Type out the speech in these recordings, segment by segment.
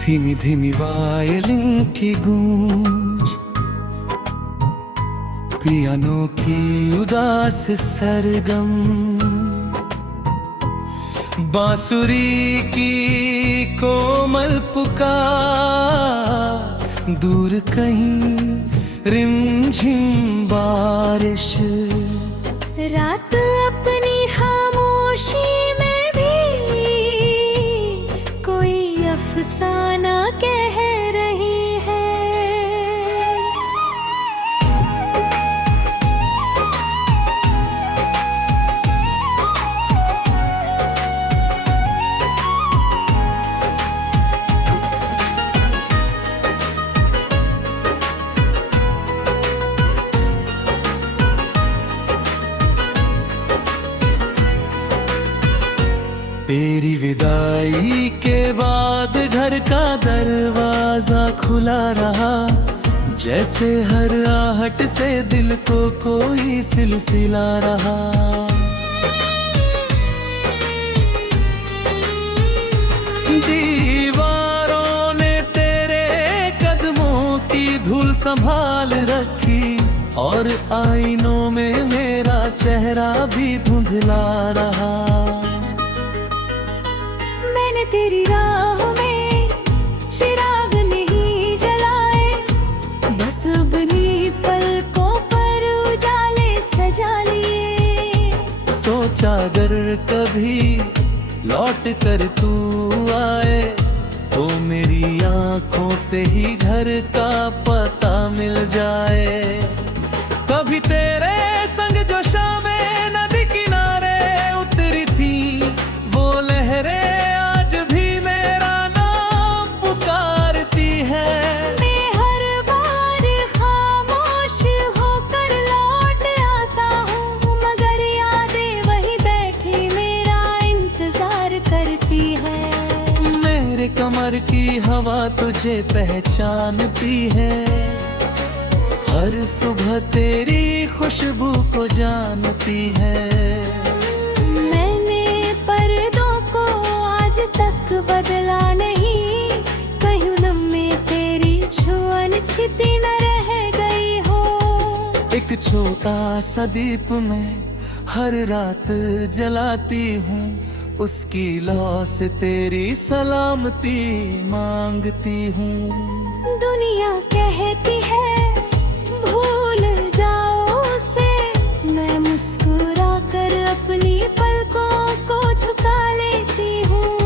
धीमी धीमी वायलिन की गूंज, पियानो की उदास सरगम, बांसुरी की कोमल पुकार, दूर कहीं रिमझिम बारिश। रात अपनी खामोशी में भी कोई अफसाना कह रही है। तेरी विदाई के बाद घर का दरवाजा खुला रहा, जैसे हर आहट से दिल को कोई सिलसिला रहा। दीवारों ने तेरे कदमों की धूल संभाल रखी, और आईनों में मेरा चेहरा भी धुंधला रहा। तेरी राह में चिराग नहीं जलाए, बस अपनी पलकों पर उजाले सजा लिए। सोचा अगर कभी लौट कर तू आए, तो मेरी आंखों से ही घर का पता मिल जाए। कभी तेरे संग जो शामें नदी किनारे उतरी थी, वो लहरें कमर की हवा तुझे पहचानती है, हर सुबह तेरी खुशबू को जानती है। मैंने पर्दों को आज तक बदला नहीं, कहीं उनमें तेरी छुअन छिपी न रह गई हो। एक छोटा सा दीप मैं हर रात जलाती हूँ, उसकी लौ से तेरी सलामती मांगती हूँ। दुनिया कहती है भूल जाओ उसे, मैं मुस्कुरा कर अपनी पलकों को झुका लेती हूँ।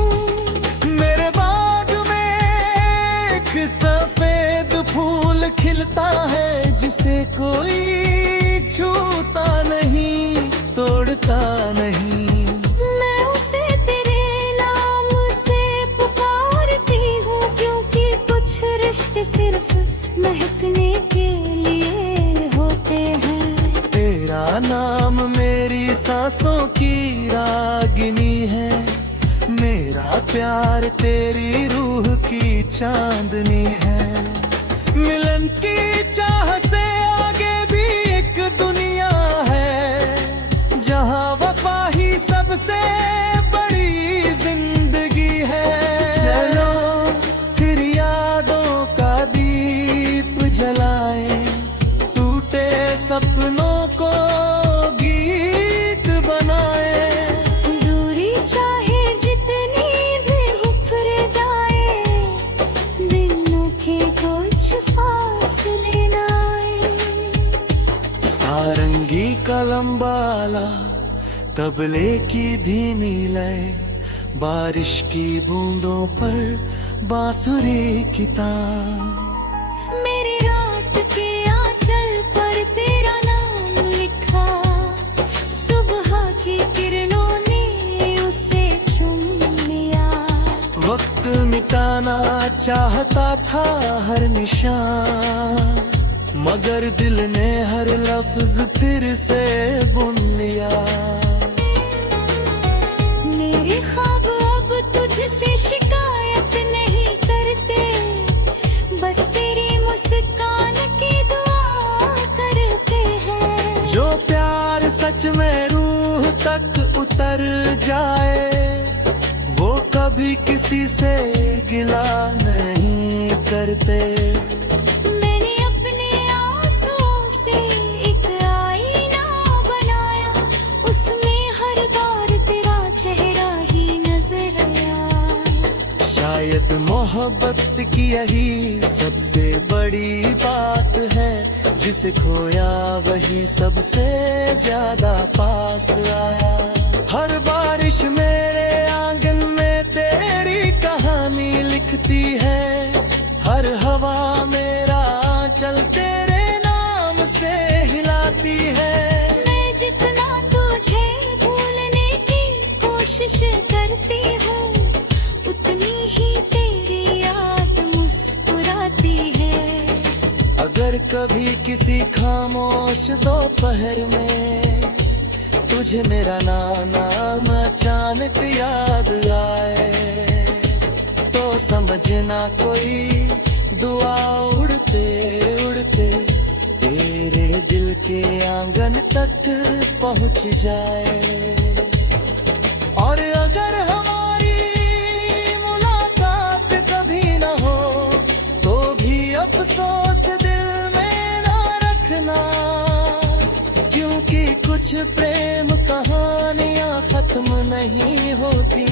मेरे बाग में एक सफेद फूल खिलता है, जिसे कोई छूता नहीं, तोड़ता नहीं। सिर्फ महकने के लिए होते हैं। तेरा नाम मेरी सांसों की रागिनी है, मेरा प्यार तेरी रूह की चांदनी है। मिलन की चाह से आगे भी एक दुनिया है, जहाँ वफा ही सबसे बड़ी जिंदगी है। चलो फिर यादों का दीप जलाए, टूटे सपनों को गीत बनाए। दूरी चाहे जितनी भी उभर जाए, दिलों के कुछ फासले न आए। सारंगी का लंबा ला, तबले की धीमी लय, बारिश की बूंदों पर बांसुरी की तान। मेरी रात के आंचल पर तेरा नाम लिखा, सुबह की किरणों ने उसे चुम लिया। वक्त मिटाना चाहता था हर निशान, मगर दिल ने हर लफ्ज फिर से बुन लिया। मेरे ख्वाब अब तुझसे शिकायत नहीं करते, बस तेरी मुस्कान की दुआ करते हैं। जो प्यार सच में रूह तक उतर जाए, वो कभी किसी से गिला नहीं शायद मोहब्बत की यही सबसे बड़ी बात है, जिसे खोया वही सबसे ज्यादा पास आया। हर बारिश मेरे आंगन में तेरी कहानी लिखती है, हर हवा मेरा आंचल तेरे नाम से हिलाती है। मैं जितना तुझे भूलने की कोशिश करती हूँ, उतनी ही तेरी याद मुस्कुराती है। अगर कभी किसी खामोश दोपहर में तुझे मेरा नाम अचानक याद आए, तो समझना कोई दुआ उड़ते उड़ते तेरे दिल के आंगन तक पहुंच जाए। और अगर हमारी मुलाकात कभी न हो, तो भी अफसोस दिल में ना रखना, क्योंकि कुछ प्रेम कहानियां खत्म नहीं होती,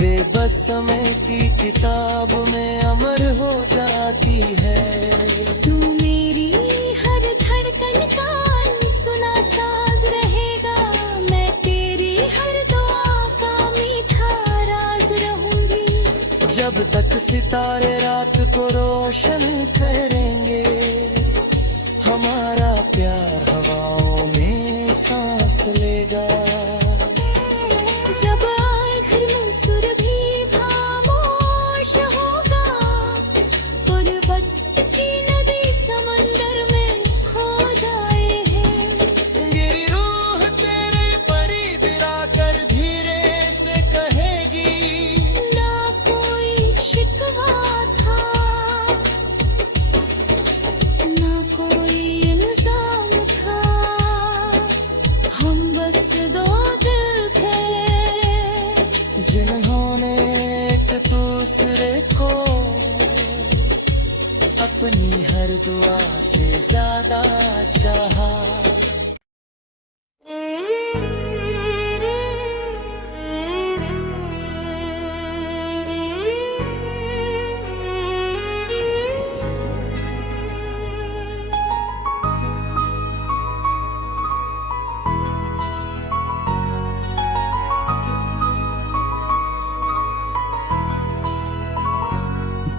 वे बस समय की किताब में अमर हो जाती है। तू मेरी हर धड़कन का सुना साज रहेगा, मैं तेरी हर दुआ का मीठा राज रहूंगी। जब तक सितारे रात को रोशन करेंगे, हमारा प्यार हवाओं में सांस लेगा। जब आए घर में सुर भी खामोश होगा, गुर्बत की नदी समंदर में खो जाए है। मेरी रूह तेरे करीब आकर धीरे से कहेगी, ना कोई शिकवा था, ना कोई इल्जाम था, हम बस दो दिल थे जिन्होंने एक दूसरे को अपनी हर दुआ से ज्यादा चाहा।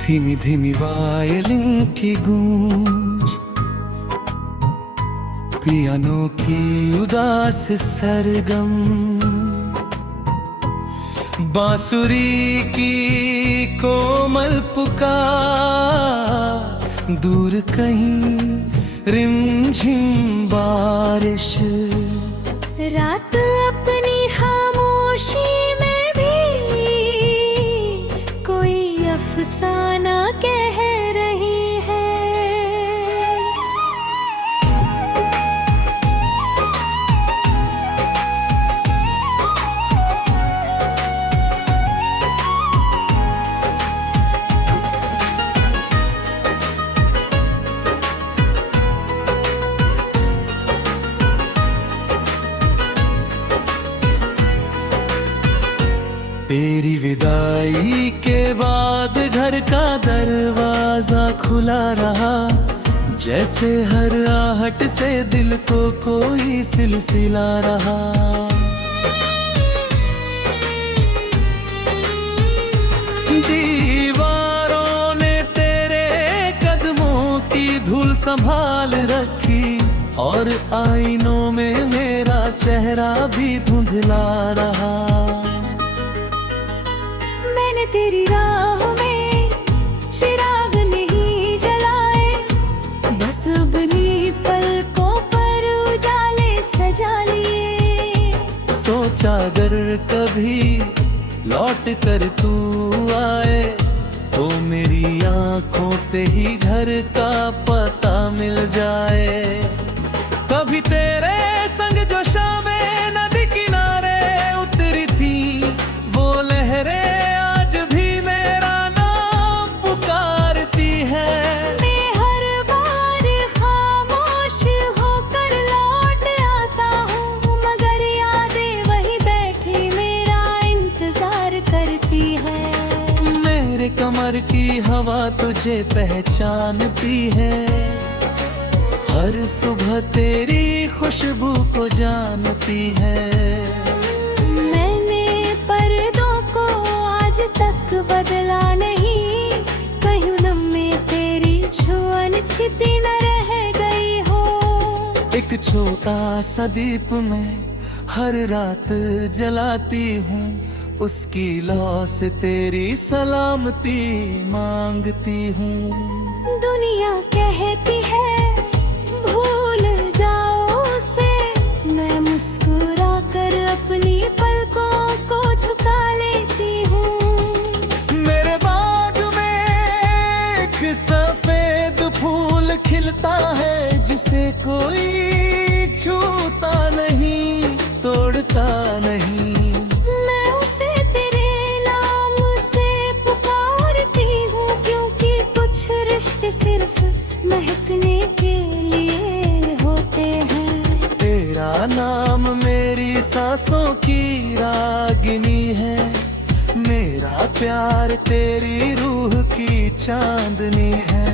धीमी धीमी वायलिन की गूंज, पियानो की उदास सरगम, बांसुरी की कोमल पुकार, दूर कहीं रिमझिम बारिश। रात अपनी खामोशी में भी कोई अफसाना कह रही है। तेरी विदाई के बाद घर का दरवाजा खुला रहा, जैसे हर आहट से दिल को कोई सिलसिला रहा। दीवारों ने तेरे कदमों की धूल संभाल रखी, और आईनों में मेरा चेहरा भी धुंधला रहा। मैंने तेरी राह में चिराग नहीं जलाए, बस अपनी पलकों पर उजाले सजा लिए। सोचा अगर कभी लौट कर तू आए, तो मेरी आंखों से ही घर का पता मिल जाए। कभी तेरे संग जो शामें नदी किनारे उतरी थी, वो लहरें आज भी मेरा नाम पुकारती है। मैं हर बार खामोश होकर लौट आता हूँ, मगर यादें वहीं बैठी मेरा इंतजार करती है। शहर की हवा तुझे पहचानती है, हर सुबह तेरी खुशबू को जानती है। मैंने पर्दों को आज तक बदला नहीं, कहीं दम में तेरी छुअन छिपी न रह गई हो। एक छोटा सा दीप मैं हर रात जलाती हूँ, उसकी लौ से तेरी सलामती मांगती हूँ। दुनिया कहती है भूल जाओ उसे, मैं मुस्कुरा कर अपनी पलकों को झुका लेती हूँ। मेरे बाग में एक सफेद फूल खिलता है, जिसे कोई छूता नहीं, तोड़ता नहीं। मैं उसे तेरे नाम से पुकारती हूँ, क्योंकि कुछ रिश्ते सिर्फ महकने के लिए होते हैं। तेरा नाम मेरी सांसों की रागिनी है, मेरा प्यार तेरी रूह की चांदनी है।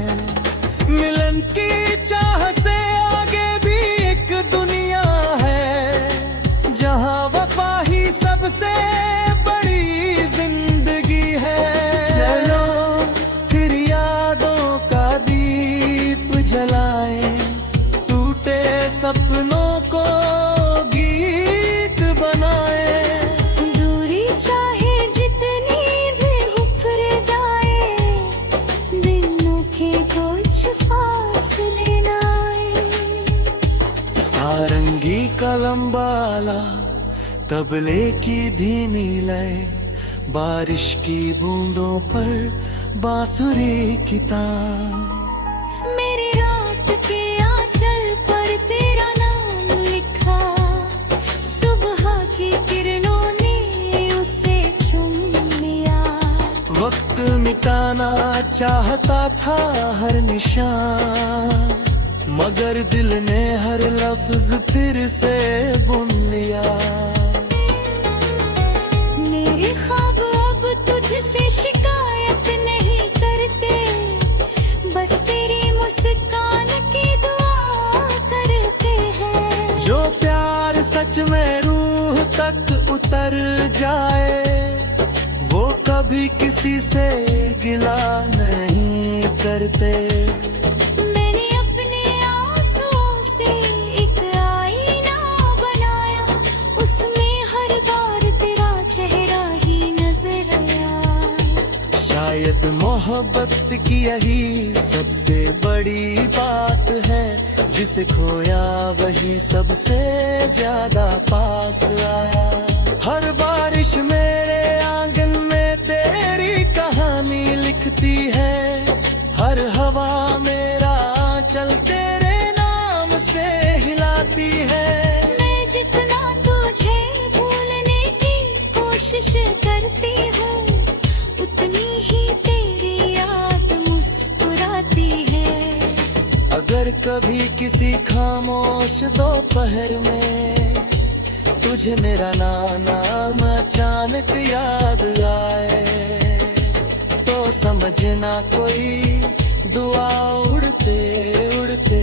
मिलन की चाह से आगे भी एक दुनिया है, जहाँ वफा ही सबसे बड़ी जिंदगी है। चलो फिर यादों का दीप जलाएं, टूटे सपनों को गीत बनाएं। दूरी चाहे जितनी भी उफर जाए, दिलों के कुछ फासले न आए। सारंगी का लंबाला, तबले की धीमी लय, बारिश की बूंदों पर बांसुरी की तान। मेरी रात के आंचल पर तेरा नाम लिखा, सुबह की किरणों ने उसे चुम लिया। वक्त मिटाना चाहता था हर निशान, मगर दिल ने हर लफ्ज फिर से बुन लिया। मेरे ख्वाब अब तुझसे शिकायत नहीं करते, बस तेरी मुस्कान की दुआ करते हैं। जो प्यार सच में रूह तक उतर जाए, वो कभी किसी से गिला नहीं करते। मैंने अपने आंसुओं से एक आईना बनाया, उसमें हर बार तेरा चेहरा ही नजर आया। शायद मोहब्बत की यही सबसे बड़ी बात है, जिसे खोया वही सबसे ज्यादा पास आया। हर बारिश मेरे आंगन में तेरी कहानी लिखती है, हर हवा मेरा आंचल तेरे नाम से हिलाती है। मैं जितना तुझे भूलने की कोशिश करती हूँ, उतनी ही तेरी याद मुस्कुराती है। अगर कभी किसी खामोश दोपहर में तुझे मेरा नाम अचानक याद आए, तो समझना कोई दुआ उड़ते उड़ते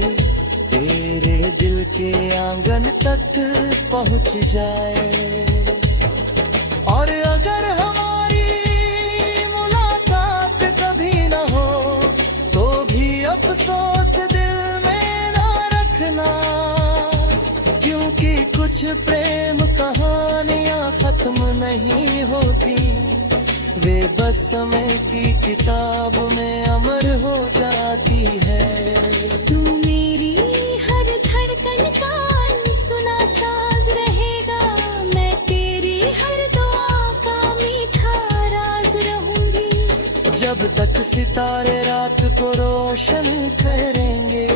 तेरे दिल के आंगन तक पहुंच जाए। और अगर हमारी मुलाकात कभी न हो, तो भी अफसोस दिल में ना रखना, क्योंकि कुछ प्रेम कहानियां खत्म नहीं होती, वे बस समय की किताब में अमर हो जाती है। तू मेरी हर धड़कन का सुना साज रहेगा, मैं तेरी हर दुआ का मीठा राज रहूंगी। जब तक सितारे रात को रोशन करेंगे,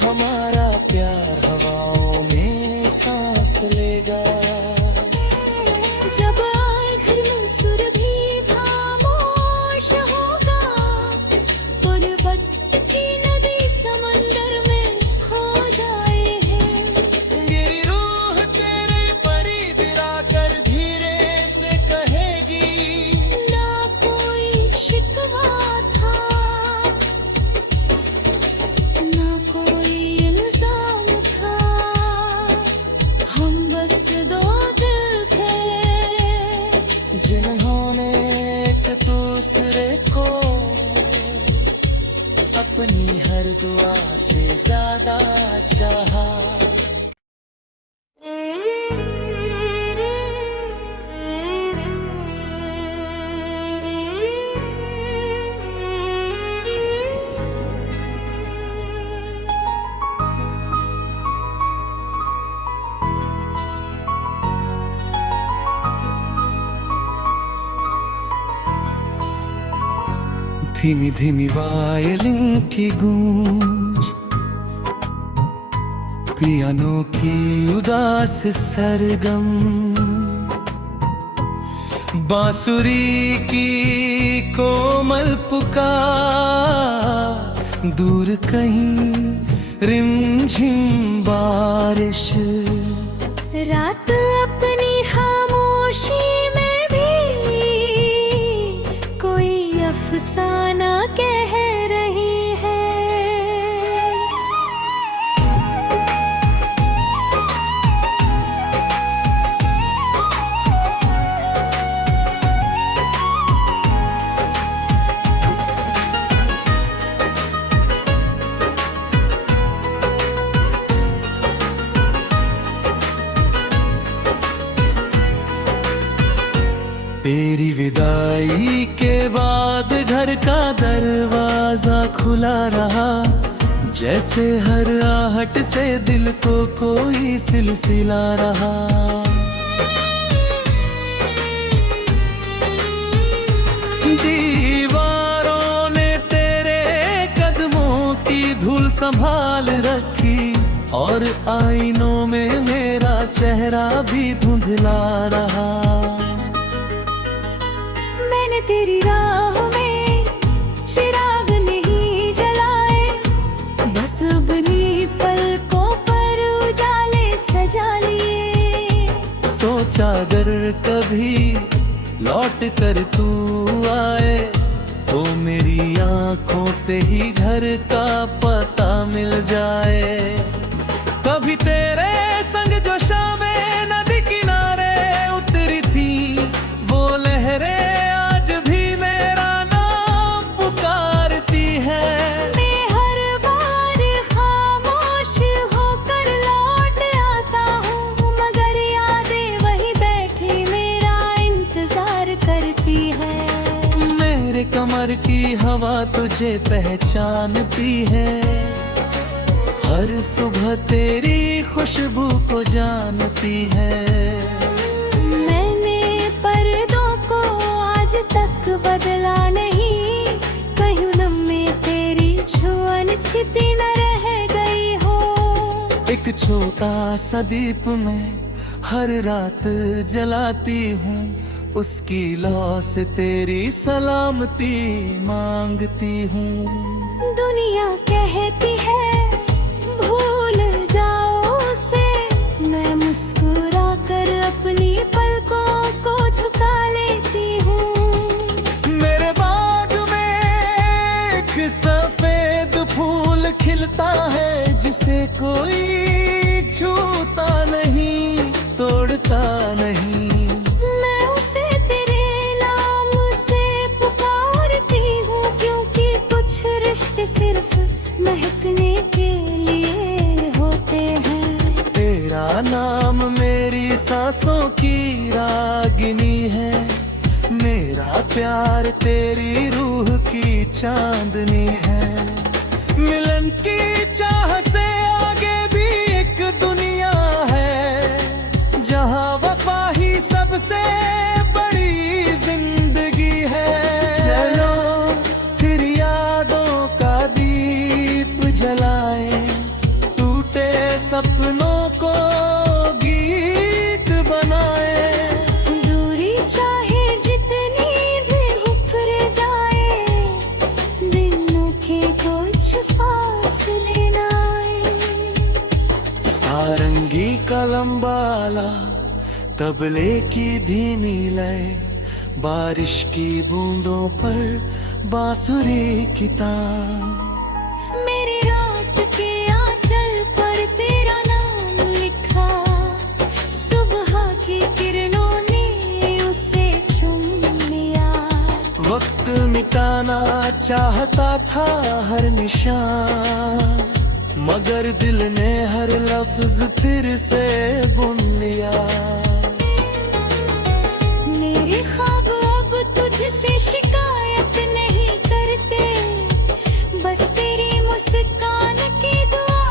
हमारा प्यार हवाओं में सांस लेगा। जब आए घर में सुर भी खामोश होगा, गुर्बत की नदी समंदर में खो जाए है। मेरी रूह तेरे करीब आकर धीरे से कहेगी, ना कोई शिकवा जिन्होंने एक दूसरे को अपनी हर दुआ से ज्यादा चाहा। धीमी धीमी वायलिन की गूंज, पियानो की उदास सरगम, बांसुरी की कोमल पुकार, दूर कहीं रिमझिम बारिश, रात अपनी खामोशी में भी कोई अफसाना कह रही है। तेरी विदाई के बाद घर का दरवाजा खुला रहा, जैसे हर आहट से दिल को कोई सिलसिला रहा। दीवारों ने तेरे कदमों की धूल संभाल रखी, और आईनों में मेरा चेहरा भी धुंधला रहा। तेरी राह में चिराग नहीं जलाए, बस अपनी पलकों पर उजाले सजा लिए। सोचा अगर कभी लौट कर तू आए, तो मेरी आंखों से ही घर का पता मिल जाए। कभी तेरे संग जो शामें नदी किनारे उतरी थी, वो लहरें कमर की हवा तुझे पहचानती है, हर सुबह तेरी खुशबू को जानती है। मैंने पर्दों को आज तक बदला नहीं, कहीं उनमें तेरी छुअन छिपी न रह गई हो। एक छोटा सा दीप मैं हर रात जलाती हूँ, उसकी लौ से तेरी सलामती मांगती हूँ। दुनिया कहती है भूल जाओ उसे, मैं मुस्कुरा कर अपनी पलकों को झुका लेती हूँ। मेरे बाग में एक सफेद फूल खिलता है, जिसे कोई छूता नहीं, तोड़ता नहीं। सिर्फ महकने के लिए होते हैं। तेरा नाम मेरी सांसों की रागिनी है, मेरा प्यार तेरी रूह की चांदनी है। मिलन की चाह से आगे भी एक दुनिया है, जहाँ वफा ही सबसे बड़ी जिंदगी है। चलो फिर यादों का दीप जलाए, टूटे सपनों को गीत बनाए। दूरी चाहे जितनी भी उभर जाए, दिलों के कुछ फासले न आए। सारंगी का लंबा ला, तबले की धीमी लय, बारिश की बूंदों पर बांसुरी की तान। मेरी रात के आंचल पर तेरा नाम लिखा, सुबह की किरणों ने उसे चुम चाहता था हर निशान, मगर दिल ने हर लफ्ज फिर से बुन लिया। मेरे ख्वाब अब तुझसे शिकायत नहीं करते, बस तेरी मुस्कान की दुआ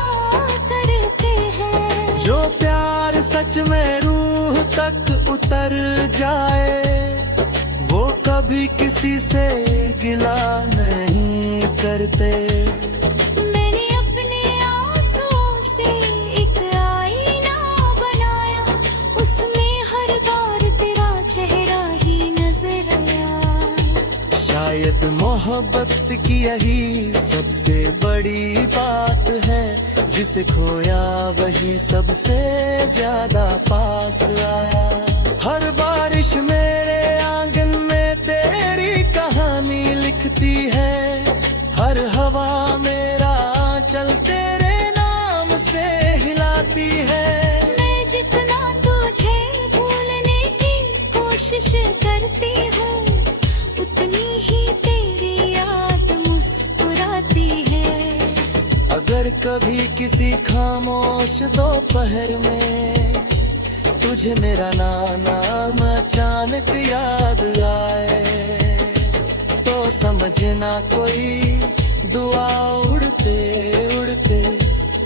करते हैं। जो प्यार सच में रूह तक उतर जाए, वो कभी किसी से गिला नहीं करते। मैंने अपने आंसुओं से एक आईना बनाया, उसमें हर बार तेरा चेहरा ही नजर आया। शायद मोहब्बत की यही सबसे बड़ी बात है, जिसे खोया वही सबसे ज्यादा पास आया। हर बारिश मेरे आंगन में तेरी कहानी लिखती है, हर हवा मेरा आंचल तेरे नाम से हिलाती है। मैं जितना तुझे भूलने की कोशिश करती हूँ, उतनी ही तेरी याद मुस्कुराती है। अगर कभी किसी खामोश दोपहर में तुझे मेरा नाम अचानक याद आए, तो समझना कोई दुआ उड़ते उड़ते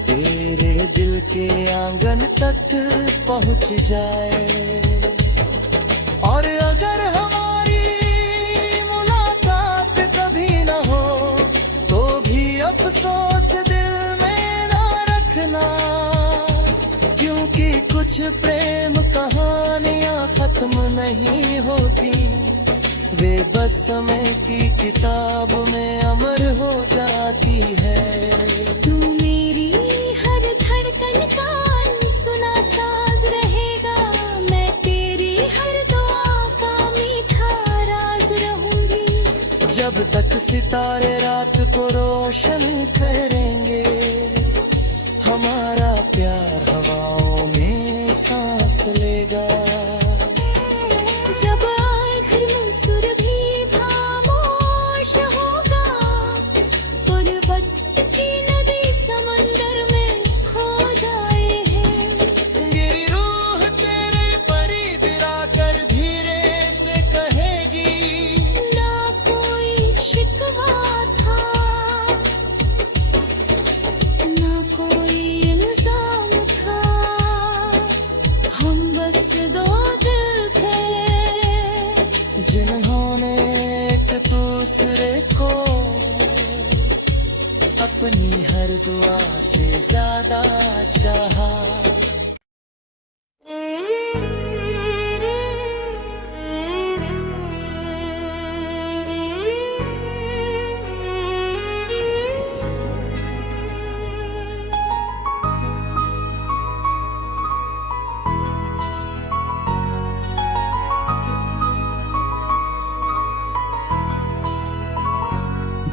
तेरे दिल के आंगन तक पहुंच जाए। और अगर हमारी मुलाकात कभी न हो, तो भी अफसोस दिल में ना रखना, क्योंकि कुछ प्रेम कहानियां खत्म नहीं होती, वे बस समय की किताब में अमर हो जाती है। तू मेरी हर धड़कन का सुना साज रहेगा, मैं तेरी हर दुआ का मीठा राज रहूंगी। जब तक सितारे रात को रोशन करेंगे, हमारा प्यार हवाओं में सांस लेगा। जब आए घर में सुर भी खामोश होगा, गुर्बत की नदी समंदर में खो जाए है। मेरी रूह तेरे करीब आकर धीरे से कहेगी, ना कोई शिकवा था, ना कोई इल्जाम था, हम बस दो दिल थे जिन्होंने एक दूसरे को अपनी हर दुआ से ज्यादा चाहा।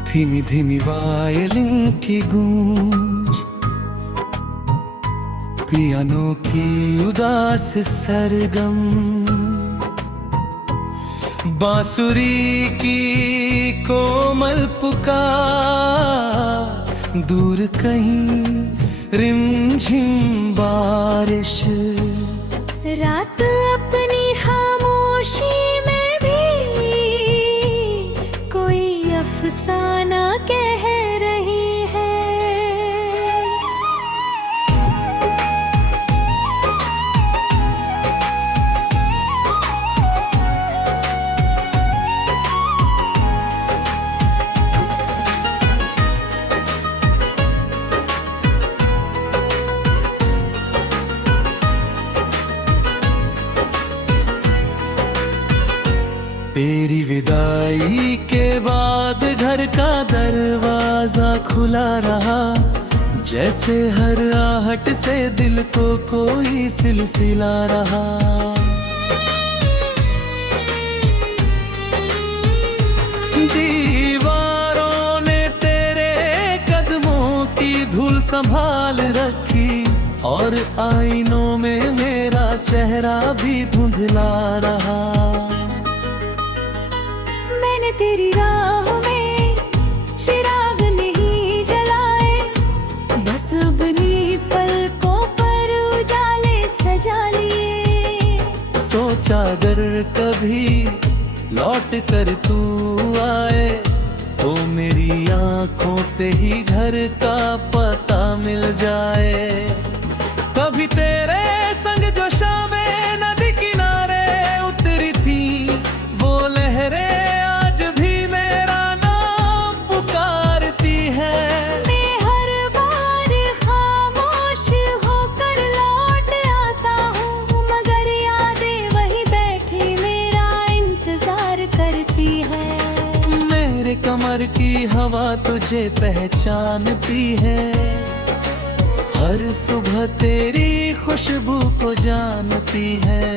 धीमी धीमी वायलिन की गूंज, पियानो की उदास सरगम, बांसुरी की कोमल पुकार, दूर कहीं रिमझिम बारिश। रात अपनी खामोशी में भी कोई अफसाना कह रही है। तेरी विदाई के बाद घर का दरवाजा खुला रहा, जैसे हर आहट से दिल को कोई सिलसिला रहा। दीवारों ने तेरे कदमों की धूल संभाल रखी, और आईनों में मेरा चेहरा भी धुंधला रहा। तेरी राह में चादर कभी लौट कर तू आए तो मेरी आंखों से ही घर का पता मिल जाए। कभी तेरे संग जो शामें नदी किनारे उतरी थी वो लहरें आज भी मेरा नाम पुकारती है। मैं हर बार खामोश होकर लौट आता हूँ मगर यादें वही बैठी मेरा इंतजार करती है। मेरे कमर की हवा तुझे पहचानती है, हर सुबह तेरी खुशबू को जानती है।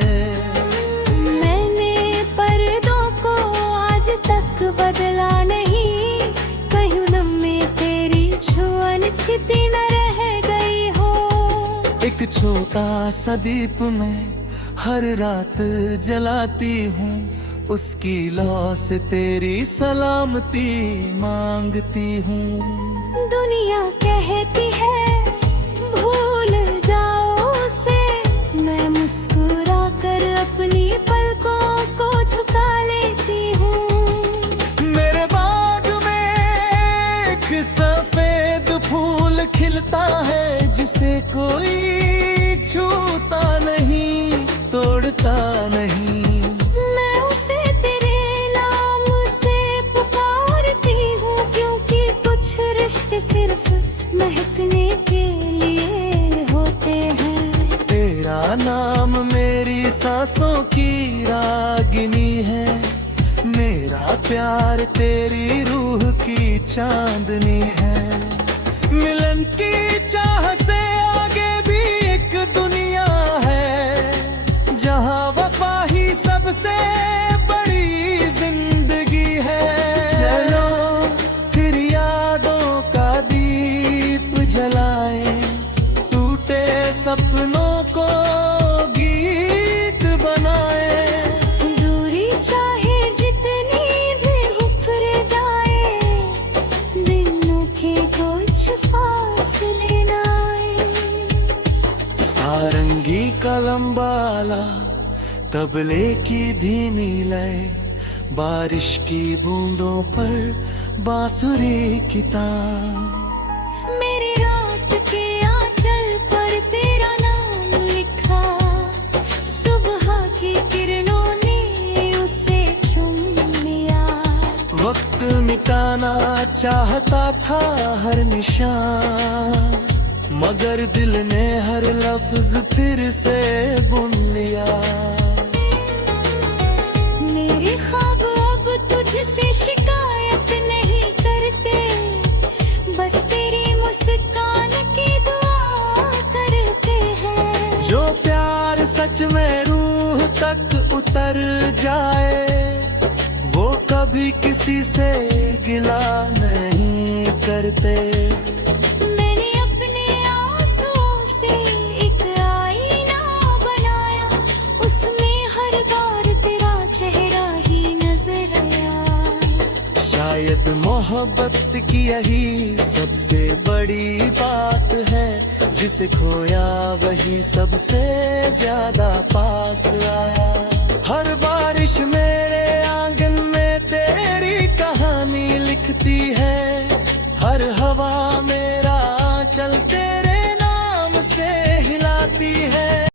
मैंने पर्दों को आज तक बदला नहीं, कहीं उनमें तेरी छुअन छिपी न रह गई हो। एक छोटा सा दीप मैं हर रात जलाती हूँ, उसकी लौ से तेरी सलामती मांगती हूँ। दुनिया कहती है भूल जाओ उसे, मैं मुस्कुरा कर अपनी पलकों को झुका लेती हूँ। मेरे बाग में एक सफेद फूल खिलता है जिसे कोई छूता नहीं, तोड़ता नहीं। मैं उसे तेरे नाम से पुकारती हूँ क्योंकि कुछ रिश्ते सिर्फ महकने के लिए होते हैं। तेरा नाम मेरी सांसों की रागिनी है, मेरा प्यार तेरी रूह की चांदनी है। मिलन की चाह से आगे भी एक दुनिया है जहाँ वफा ही सबसे बड़ी जिंदगी है। चलो फिर यादों का दीप जलाए, टूटे सपनों को गीत बनाए। दूरी चाहे जितनी भी उखर जाए, दिलों के कुछ फासले न आए। सारंगी का लंबा ला, तबले की धीमी लय, बारिश की बूंदों पर बांसुरी की तान। मेरी रात के आंचल पर तेरा नाम लिखा, सुबह की किरणों ने उसे चुम लिया। वक्त मिटाना चाहता था हर निशान, मगर दिल ने हर लफ्ज फिर से बुन लिया। मेरे ख्वाब अब तुझसे शिकायत नहीं करते, बस तेरी मुस्कान की दुआ करते हैं। जो प्यार सच में रूह तक उतर जाए वो कभी किसी से गिला नहीं करते। मैंने अपने आंसुओं से एक आईना बनाया, उसमें हर बार तेरा चेहरा ही नजर आया। शायद मोहब्बत की यही सबसे बड़ी बात है, जिसे खोया वही सबसे ज्यादा पास आया। हर बारिश में